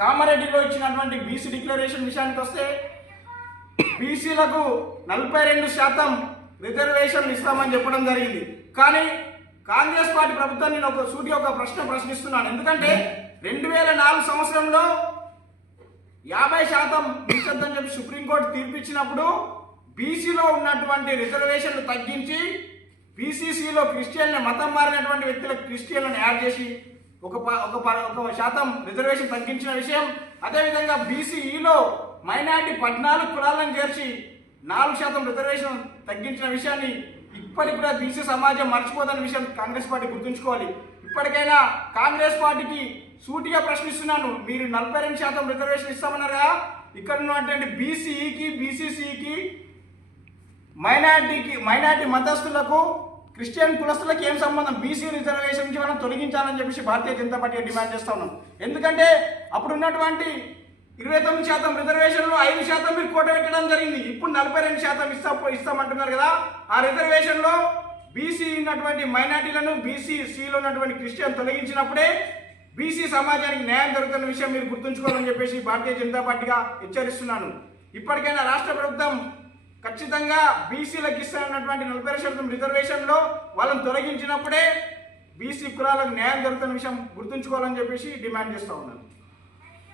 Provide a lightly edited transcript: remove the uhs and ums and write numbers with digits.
కామారెడ్డిలో ఇచ్చినటువంటి BC declaration విషయానికి వస్తే బీసీలకు 42% రిజర్వేషన్లు ఇస్తామని చెప్పడం జరిగింది. కానీ కాంగ్రెస్ పార్టీ ప్రభుత్వం నేను ఒక ప్రశ్న ప్రశ్నిస్తున్నాను. ఎందుకంటే 2004 సంవత్సరంలో 50% ఇస్తుందని చెప్పి సుప్రీంకోర్టు తీర్పిచ్చినప్పుడు బీసీలో ఉన్నటువంటి రిజర్వేషన్లు తగ్గించి బీసీసీలో క్రిస్టియన్ల మతం మారినటువంటి వ్యక్తులకు క్రిస్టియన్లను యాడ్ చేసి ఒక శాతం రిజర్వేషన్ తగ్గించిన విషయం, అదేవిధంగా బీసీఈలో మైనార్టీ 14 కులాలను చేర్చి 4% రిజర్వేషన్ తగ్గించిన విషయాన్ని ఇప్పటికి కూడా బీసీ సమాజం మర్చిపోదన్న విషయం కాంగ్రెస్ పార్టీ గుర్తుంచుకోవాలి. ఇప్పటికైనా కాంగ్రెస్ పార్టీకి సూటిగా ప్రశ్నిస్తున్నాను, మీరు 42% రిజర్వేషన్ ఇస్తామన్నారా? ఇక్కడ ఉన్నటువంటి బీసీఈకి బీసీసీకి మైనార్టీ మతస్థులకు క్రిస్టియన్ కులస్తులకు ఏం సంబంధం? బీసీ రిజర్వేషన్ నుంచి మనం తొలగించాలని చెప్పేసి భారతీయ జనతా పార్టీ డిమాండ్ చేస్తా ఉన్నాం. ఎందుకంటే అప్పుడు ఉన్నటువంటి 29% రిజర్వేషన్లో 5% మీరు కోట పెట్టడం జరిగింది. ఇప్పుడు 42% ఇస్తామంటున్నారు కదా. ఆ రిజర్వేషన్లో బీసీ ఉన్నటువంటి మైనార్టీలను బీసీసీలో ఉన్నటువంటి క్రిస్టియన్ తొలగించినప్పుడే బీసీ సమాజానికి న్యాయం జరుగుతున్న విషయం మీరు గుర్తుంచుకోవాలని చెప్పేసి భారతీయ జనతా పార్టీగా హెచ్చరిస్తున్నాను. ఇప్పటికైనా రాష్ట్ర ప్రభుత్వం ఖచ్చితంగా బీసీలకు ఇస్తున్నటువంటి 40% రిజర్వేషన్లో వాళ్ళని తొలగించినప్పుడే బీసీ కులాలకు న్యాయం జరుగుతున్న విషయం గుర్తుంచుకోవాలని చెప్పేసి డిమాండ్ చేస్తూ ఉన్నాను.